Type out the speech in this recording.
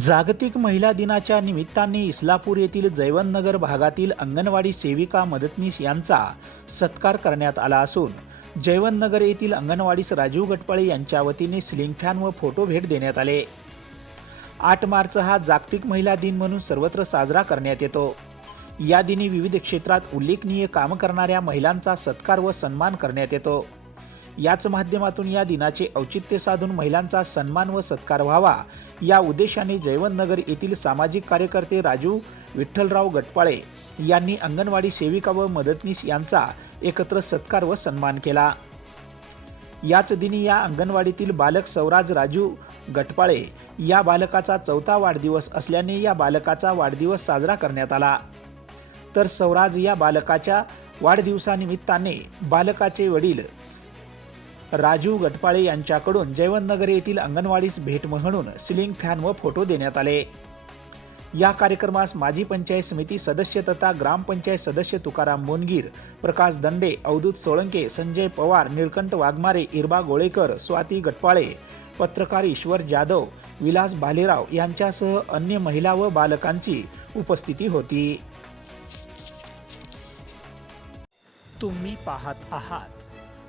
जागतिक महिला दिनाच्या निमित्ताने इस्लापूर येथील जयवंतनगर भागातील अंगणवाडी सेविका मदतनीस यांचा सत्कार करण्यात आला असून जयवंतनगर येथील अंगणवाडीस राजीव गटपाळे यांच्या वतीने स्लिंग फॅन व फोटो भेट देण्यात आले. आठ मार्च हा जागतिक महिला दिन म्हणून सर्वत्र साजरा करण्यात येतो. या दिनी विविध क्षेत्रात उल्लेखनीय काम करणाऱ्या महिलांचा सत्कार व सन्मान करण्यात येतो. याच माध्यमातून या दिनाचे औचित्य साधून महिलांचा सन्मान व सत्कार व्हावा. या उद्देशाने जयवंतनगर येथील सामाजिक कार्यकर्ते राजू विठ्ठलराव गटपाळे यांनी अंगणवाडी सेविका व मदतनीस यांचा एकत्र सत्कार व सन्मान केला. याच दिनी या अंगणवाडीतील बालक सौराज राजू गटपाळे या बालकाचा चौथा वाढदिवस असल्याने या बालकाचा वाढदिवस साजरा करण्यात आला. तर सौराज या बालकाच्या वाढदिवसानिमित्ताने बालकाचे वडील राजू गटपाळे यांच्याकडून जयवंतनगर येथील अंगणवाडीस भेट म्हणून सिलिंग फॅन व फोटो देण्यात आले. या कार्यक्रमास माजी पंचायत समिती सदस्य तथा ग्रामपंचायत सदस्य तुकाराम मोनगीर प्रकाश दंडे अवधूत सोळंके संजय पवार निळकंठ वाघमारे इरबा गोळेकर स्वाती गटपाळे पत्रकार ईश्वर जाधव विलास भालेराव यांच्यासह अन्य महिला व बालकांची उपस्थिती होती. तुम्ही पाहत आहात